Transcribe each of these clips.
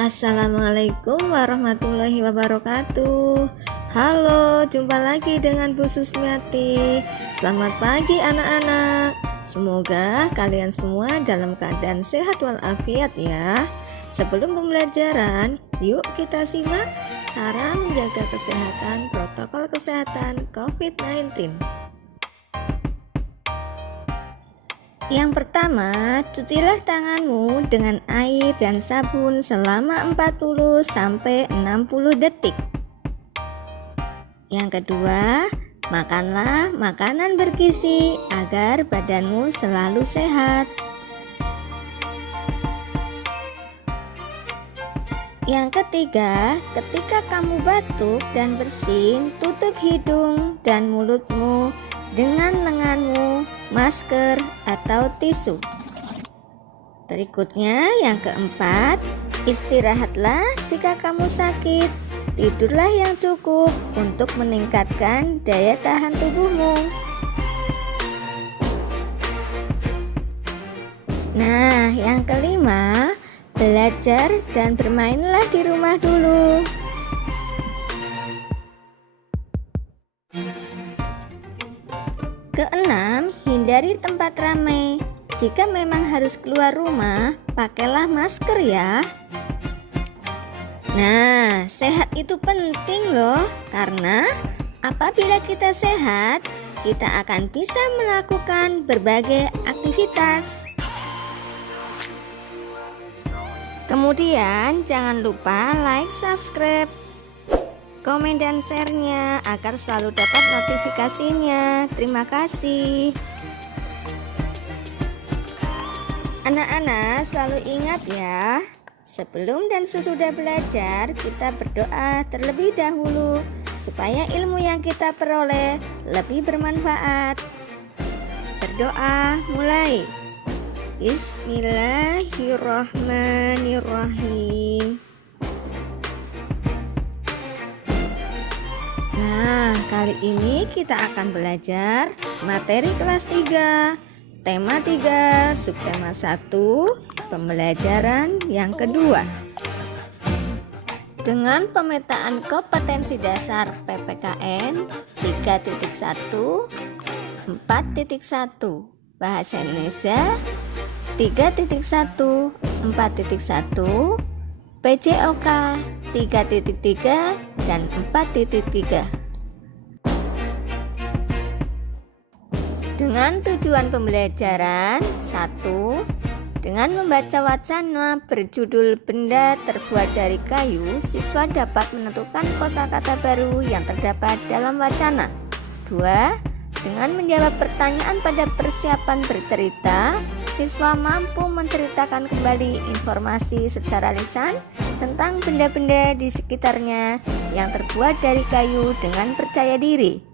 Assalamualaikum warahmatullahi wabarakatuh. Halo, jumpa lagi dengan Bu Susmiati. Selamat pagi anak-anak. Semoga kalian semua dalam keadaan sehat walafiat ya. Sebelum pembelajaran, yuk kita simak cara menjaga kesehatan protokol kesehatan COVID-19. Yang pertama, cucilah tanganmu dengan air dan sabun selama 40-60 detik. Yang kedua, makanlah makanan bergizi agar badanmu selalu sehat. Yang ketiga, ketika kamu batuk dan bersin, tutup hidung dan mulutmu dengan lenganmu, masker, atau tisu. Berikutnya yang keempat, istirahatlah jika kamu sakit. Tidurlah yang cukup untuk meningkatkan daya tahan tubuhmu. Nah, yang kelima, belajar dan bermainlah di rumah dulu. Keenam, hindari tempat ramai. Jika memang harus keluar rumah, pakailah masker ya. Nah, sehat itu penting loh, karena apabila kita sehat, kita akan bisa melakukan berbagai aktivitas. Kemudian, jangan lupa like, subscribe, komen dan share-nya agar selalu dapat notifikasinya. Terima kasih. Anak-anak selalu ingat ya, sebelum dan sesudah belajar kita berdoa terlebih dahulu supaya ilmu yang kita peroleh lebih bermanfaat. Berdoa mulai. Bismillahirrahmanirrahim. Nah, kali ini kita akan belajar materi kelas 3, tema 3, subtema 1, pembelajaran yang kedua. Dengan pemetaan kompetensi dasar PPKN 3.1, 4.1, Bahasa Indonesia 3.1, 4.1, PJOK 3.3 dan 4.3. Dengan tujuan pembelajaran 1. Dengan membaca wacana berjudul benda terbuat dari kayu, siswa dapat menentukan kosakata baru yang terdapat dalam wacana. 2. Dengan menjawab pertanyaan pada persiapan bercerita, siswa mampu menceritakan kembali informasi secara lisan tentang benda-benda di sekitarnya yang terbuat dari kayu dengan percaya diri.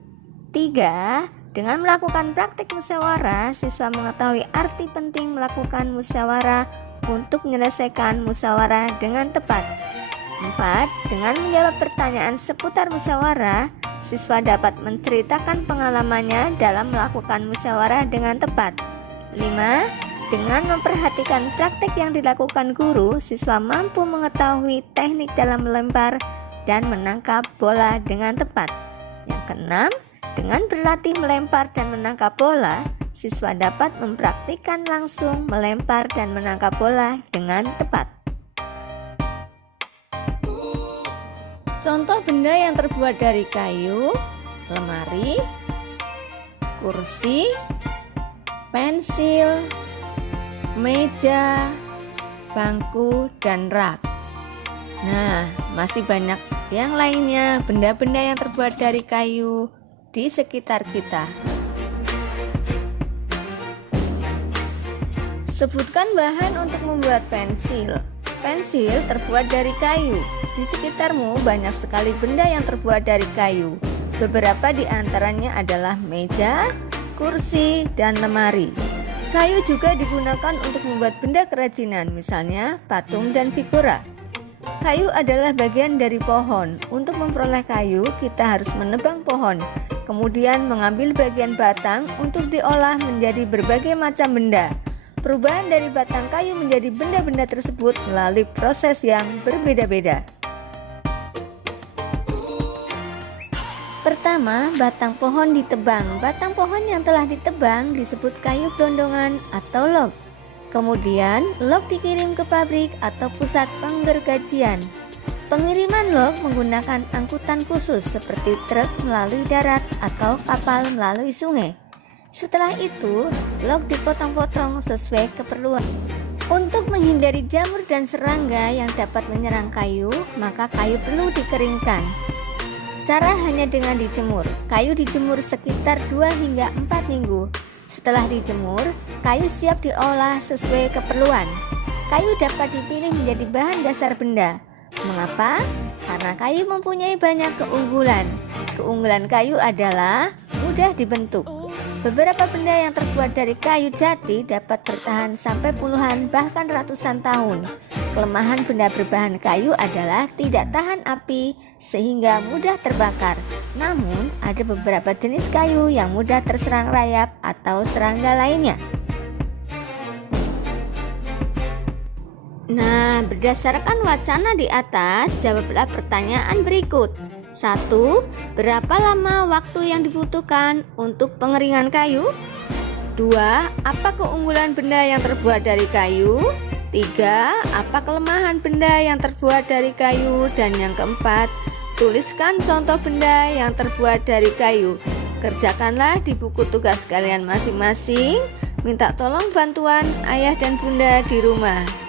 3. Dengan melakukan praktik musyawarah, siswa mengetahui arti penting melakukan musyawarah untuk menyelesaikan musyawarah dengan tepat. 4. Dengan menjawab pertanyaan seputar musyawarah, siswa dapat menceritakan pengalamannya dalam melakukan musyawarah dengan tepat. 5. Dengan memperhatikan praktik yang dilakukan guru, siswa mampu mengetahui teknik dalam melempar dan menangkap bola dengan tepat. Yang keenam, dengan berlatih melempar dan menangkap bola, siswa dapat mempraktikkan langsung melempar dan menangkap bola dengan tepat. Contoh benda yang terbuat dari kayu: lemari, kursi, pensil, meja, bangku, dan rak. Nah, masih banyak yang lainnya, benda-benda yang terbuat dari kayu di sekitar kita. Sebutkan bahan untuk membuat pensil. Pensil terbuat dari kayu. Di sekitarmu banyak sekali benda yang terbuat dari kayu. Beberapa di antaranya adalah meja, kursi, dan lemari. Kayu juga digunakan untuk membuat benda kerajinan, misalnya patung dan figura. Kayu adalah bagian dari pohon. Untuk memperoleh kayu, kita harus menebang pohon, kemudian mengambil bagian batang untuk diolah menjadi berbagai macam benda. perubahan dari batang kayu menjadi benda-benda tersebut melalui proses yang berbeda-beda. Pertama, batang pohon ditebang. Batang pohon yang telah ditebang disebut kayu gelondongan atau log. Kemudian, log dikirim ke pabrik atau pusat penggergajian. Pengiriman log menggunakan angkutan khusus seperti truk melalui darat atau kapal melalui sungai. Setelah itu, log dipotong-potong sesuai keperluan. Untuk menghindari jamur dan serangga yang dapat menyerang kayu, maka kayu perlu dikeringkan. Cara hanya dengan dijemur. Kayu dijemur sekitar 2 hingga 4 minggu. Setelah dijemur, kayu siap diolah sesuai keperluan. Kayu dapat dipilih menjadi bahan dasar benda. Mengapa? Karena kayu mempunyai banyak keunggulan. Keunggulan kayu adalah mudah dibentuk. Beberapa benda yang terbuat dari kayu jati dapat bertahan sampai puluhan bahkan ratusan tahun. Kelemahan benda berbahan kayu adalah tidak tahan api sehingga mudah terbakar. Namun, ada beberapa jenis kayu yang mudah terserang rayap atau serangga lainnya. Nah, berdasarkan wacana di atas, jawablah pertanyaan berikut. 1. Berapa lama waktu yang dibutuhkan untuk pengeringan kayu? 2. Apa keunggulan benda yang terbuat dari kayu? 3. Apa kelemahan benda yang terbuat dari kayu? Dan yang keempat, tuliskan contoh benda yang terbuat dari kayu. Kerjakanlah di buku tugas kalian masing-masing. Minta tolong bantuan ayah dan bunda di rumah.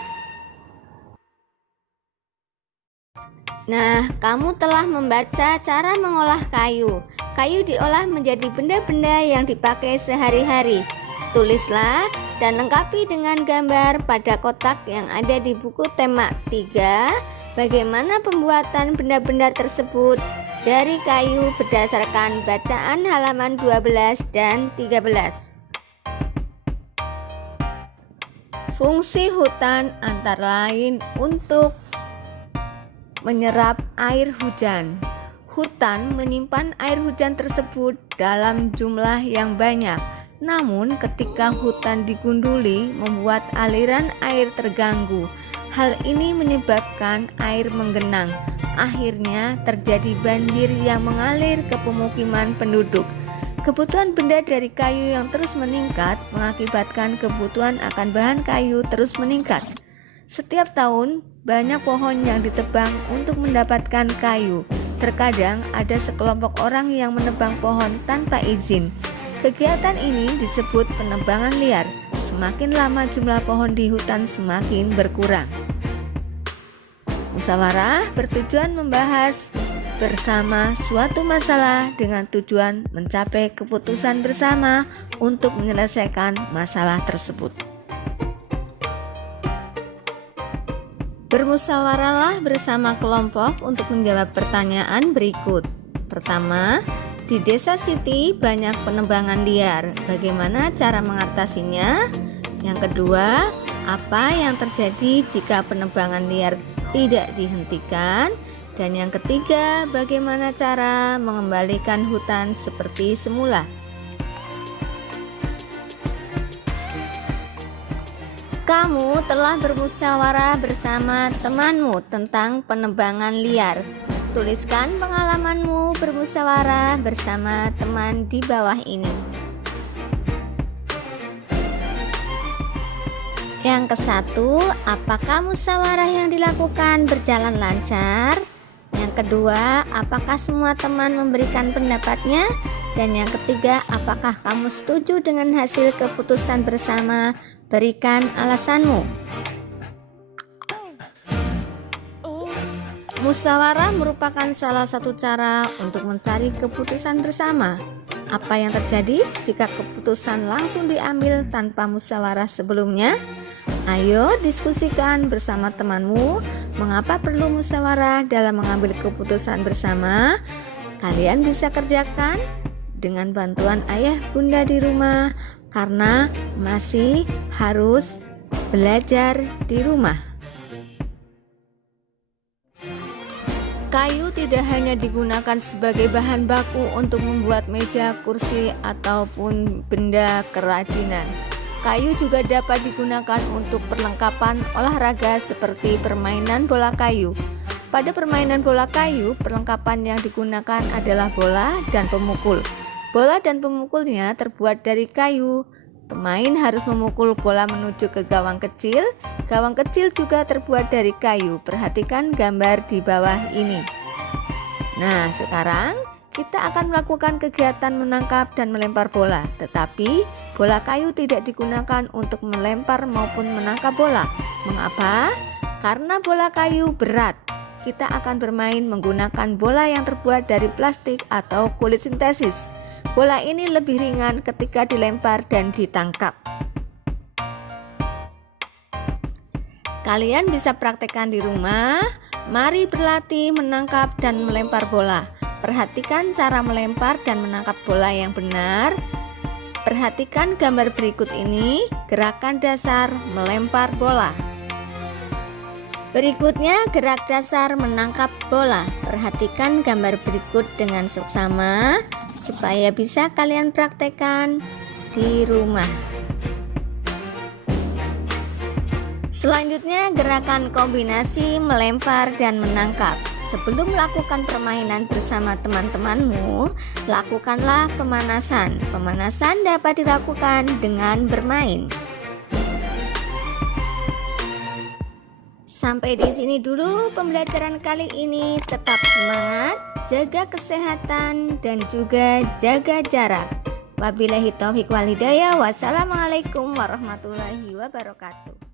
Nah, kamu telah membaca cara mengolah kayu. Kayu diolah menjadi benda-benda yang dipakai sehari-hari. Tulislah dan lengkapi dengan gambar pada kotak yang ada di buku tema 3, bagaimana pembuatan benda-benda tersebut dari kayu berdasarkan bacaan halaman 12 dan 13. Fungsi hutan antara lain untuk menyerap air hujan. Hutan menyimpan air hujan tersebut dalam jumlah yang banyak. Namun ketika hutan digunduli membuat aliran air terganggu. Hal ini menyebabkan air menggenang. Akhirnya terjadi banjir yang mengalir ke pemukiman penduduk. Kebutuhan benda dari kayu yang terus meningkat mengakibatkan kebutuhan akan bahan kayu terus meningkat. Setiap tahun, banyak pohon yang ditebang untuk mendapatkan kayu. Terkadang ada sekelompok orang yang menebang pohon tanpa izin. Kegiatan ini disebut penebangan liar. Semakin lama jumlah pohon di hutan semakin berkurang. Musyawarah bertujuan membahas bersama suatu masalah dengan tujuan mencapai keputusan bersama untuk menyelesaikan masalah tersebut. Bermusyawarahlah bersama kelompok untuk menjawab pertanyaan berikut. Pertama, di desa Siti banyak penebangan liar. Bagaimana cara mengatasinya? Yang kedua, apa yang terjadi jika penebangan liar tidak dihentikan? Dan yang ketiga, bagaimana cara mengembalikan hutan seperti semula? Kamu telah bermusyawarah bersama temanmu tentang penebangan liar. Tuliskan pengalamanmu bermusyawarah bersama teman di bawah ini. Yang ke-1, apakah musyawarah yang dilakukan berjalan lancar? Yang kedua, apakah semua teman memberikan pendapatnya? Dan yang ketiga, apakah kamu setuju dengan hasil keputusan bersama? Berikan alasanmu. Musyawarah merupakan salah satu cara untuk mencari keputusan bersama. Apa yang terjadi jika keputusan langsung diambil tanpa musyawarah sebelumnya? Ayo diskusikan bersama temanmu mengapa perlu musyawarah dalam mengambil keputusan bersama. Kalian bisa kerjakan dengan bantuan ayah bunda di rumah karena masih harus belajar di rumah. Kayu tidak hanya digunakan sebagai bahan baku untuk membuat meja, kursi, ataupun benda kerajinan. Kayu juga dapat digunakan untuk perlengkapan olahraga seperti permainan bola kayu. Pada permainan bola kayu, perlengkapan yang digunakan adalah bola dan pemukul. Bola dan pemukulnya terbuat dari kayu. Pemain harus memukul bola menuju ke gawang kecil. Gawang kecil juga terbuat dari kayu. Perhatikan gambar di bawah ini. Nah, sekarang kita akan melakukan kegiatan menangkap dan melempar bola. Tetapi bola kayu tidak digunakan untuk melempar maupun menangkap bola. Mengapa? Karena bola kayu berat. Kita akan bermain menggunakan bola yang terbuat dari plastik atau kulit sintesis. Bola ini lebih ringan ketika dilempar dan ditangkap. Kalian bisa praktekkan di rumah. Mari berlatih menangkap dan melempar bola. Perhatikan cara melempar dan menangkap bola yang benar. Perhatikan gambar berikut ini, gerakan dasar melempar bola. Berikutnya gerak dasar menangkap bola. Perhatikan gambar berikut dengan seksama supaya bisa kalian praktekkan di rumah. Selanjutnya gerakan kombinasi melempar dan menangkap. Sebelum melakukan permainan bersama teman-temanmu, lakukanlah pemanasan. Pemanasan dapat dilakukan dengan bermain. Sampai di sini dulu pembelajaran kali ini. Tetap semangat, jaga kesehatan, dan juga jaga jarak. Wabillahi taufiq wal hidayah. Wassalamualaikum warahmatullahi wabarakatuh.